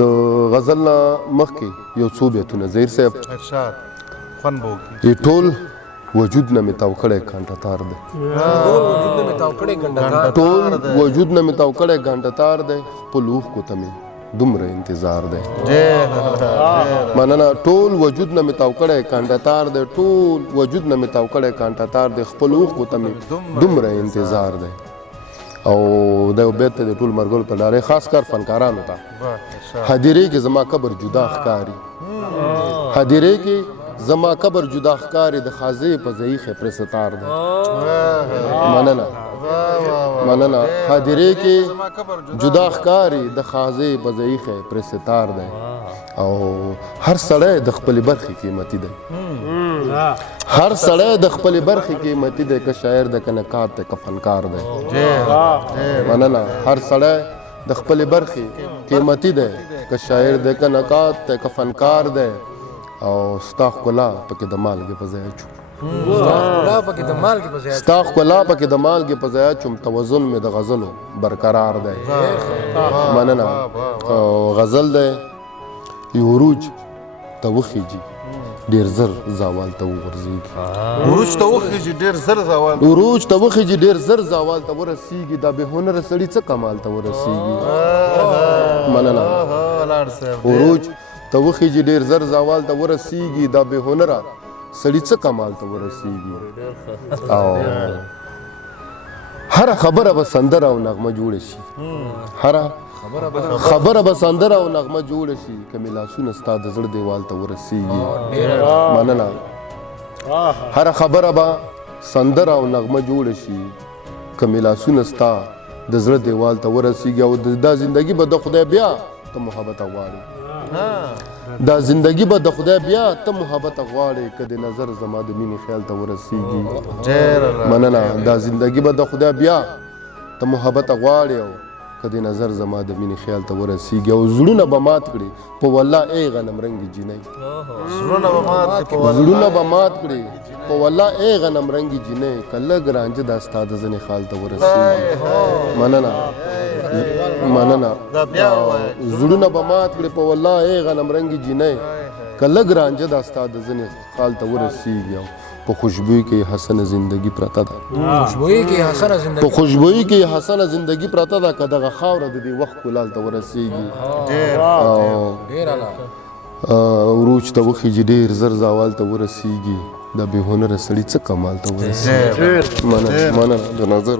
د غزل نه مخکې یو څو بیتونه زهیر صاحب ارشاد خوند به وکړي. ټول وجود نه مې تاو کړی ګانټه تار دی ټول وجود نه مې تاو کړی ګانټه تار دی خپل اوښکو ته مې دومره انتظار دی مننه ټول وجود نه مې تاو کړی ګانټه تار دی ټول وجود نه مې تاو کړی ګانټه تار دی خپل اوښکو ته مې دومره انتظار دی او دا یو بیت دی ټول ملګرو ته ډارې خاص کر فنکارانو ته هدیرې کې زما قبر جدا ښکاري هدیرې کې زما قبر جدا ښکاري د خازې په ضعیفه پر ستار دی مننه مننه هدیرې کې جدا ښکاري د خازې په ضعیفه پر ستار دی او هر سړی د خپل برخې قیمتي دی هر سړی د خپل برخې قیمتي دی که شاعر د که نقاد دی که فنکار دی مننه هر سړی د خپل برخې قیمتي دی که شاعر دی که نقاد دی که فنکار دی او ستا ښکلا پکې د مالګې په ځای اچو ستا ښکلا پکې د مالګې په ځای اچوم توازن مې د غزلو برقرار دی مننه غزل دی یو عروج ته وخیږي ډېر زر زوال ته وغورځېږي عروج ته وخیږي ډېر زر زوال عروج ته وخیږي ډېر زر زوال ته ورسېږي دا بې هنره سړي څه کمال ته ورسېږي مننه عروج ته وخیږي ډېر زر زوال ته ورسېږي دا بې هنره سړي څه کمال ته ورسېږي او هره خبره به سندره او نغمه جوړه شي هره خبره به سندره او نغمه جوړه شي که مې لاسونه ستا د زړه دیوال ته ورسېږي مننه هره خبره به سندره او نغمه جوړه شي که مې لاسونه ستا د زړه دیوال ته ورسېږي او دا زندګي به د خدای بیا ته محبت غواړي دا زندگی به د خدای بیا ته محبت غواړې که د نظر زما د مینې خیال ته ورسېږي مننه دا زندگی به د خدای بیا ته محبت غواړې او که د نظر زما د مینې خیال ته ورسېږي او زړونه به مات کړي په والله ای غنم رنګې جینۍ زړونه به مات کړي په والله ای غنم رنګې جینۍ که لږ رانجه دا ستا د ځنې خال ته ورسېږي مننه مننه زړونه به مات کړي په والله ای غنم رنګې جینۍ که لږ رانجه دا ستا د ځنې خال ته ورسېږي او په خوشبویي کې حسنه زندگی پرته ده په خوشبویي کې حسنه زندگی پرته ده که دغه خاوره د دې وخت کلال ته ورسېږي عروج ته وخیږي ډېر زر زوال ته ورسېږي دا بې هنره سړي څه کمال ته ورسېږي مننه د نظر